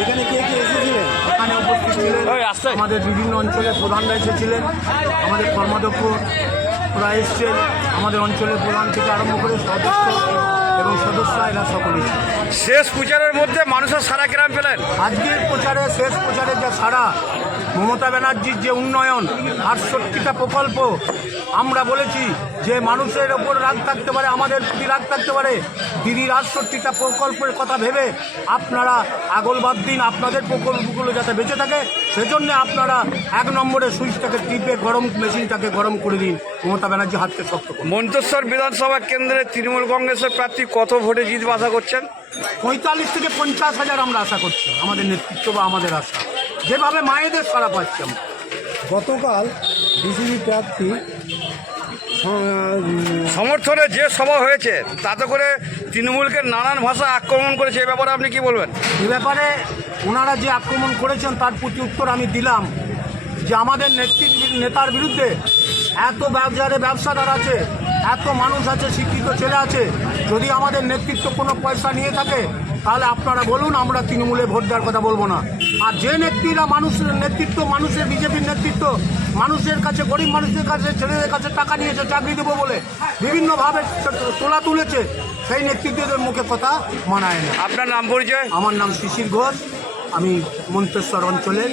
এখানে কে কে এসেছিলেন? এখানে উপস্থিত ছিলেন আমাদের বিভিন্ন অঞ্চলের প্রধানরা এসেছিলেন আমাদের কর্মাধ্যক্ষ ওরা এসছেন আমাদের অঞ্চলের প্রধান থেকে আরম্ভ করে সদস্য এবং সদস্যরা এরা সকলেই ছিলেন। শেষ প্রচারের মধ্যে মানুষের সারা গ্রাম পেলেন আজকের প্রচারে শেষ প্রচারের যে সারা মমতা ব্যানার্জির যে উন্নয়ন আটষট্টিটা প্রকল্প আমরা বলেছি যে মানুষের ওপর রাগ থাকতে পারে আমাদের প্রতি রাগ থাকতে পারে দিদির আটষট্টিটা প্রকল্পের কথা ভেবে আপনারা আগল বাদ দিন আপনাদের প্রকল্পগুলো যাতে বেঁচে থাকে সেজন্য আপনারা এক নম্বরে সুইচটাকে টিপে গরম মেশিনটাকে গরম করে দিন মমতা ব্যানার্জি হাতকে শক্ত করুন। মন্তেশ্বর বিধানসভা কেন্দ্রে তৃণমূল কংগ্রেসের প্রার্থী কত ভোটে জিতবে আশা করছেন? পঁয়তাল্লিশ থেকে পঞ্চাশ হাজার আমরা আশা করছি আমাদের নেতৃত্ব বা আমাদের আশা। যেভাবে মায়েদের সারা পাচ্ছি আমরা। গতকাল বিজেপি প্রার্থী সমর্থনে যে সভা হয়েছে তাতে করে তৃণমূলকে নানান ভাষা আক্রমণ করেছে এ ব্যাপারে আপনি কি বলবেন? এ ব্যাপারে ওনারা যে আক্রমণ করেছেন তার প্রতি উত্তর আমি দিলাম। যে আমাদের নেতৃত্ব নেতার বিরুদ্ধে এত বাজারে ব্যবসাদার আছে এত মানুষ আছে শিক্ষিত ছেলে আছে যদি আমাদের নেতৃত্ব কোনো পয়সা নিয়ে থাকে তাহলে আপনারা বলুন আমরা তৃণমূলে ভোট দেওয়ার কথা বলব না। আর যে নেত্রীরা মানুষের নেতৃত্ব মানুষের বিজেপির নেতৃত্ব মানুষের কাছে গরিব মানুষের কাছে ছেলেদের কাছে টাকা নিয়েছে চাকরি দেবো বলে বিভিন্নভাবে তোলা তুলেছে সেই নেতৃত্বদের মুখে কথা মানায় না। আপনার নাম পরিচয়? আমার নাম শিশির ঘোষ আমি মন্তেশ্বর অঞ্চলের।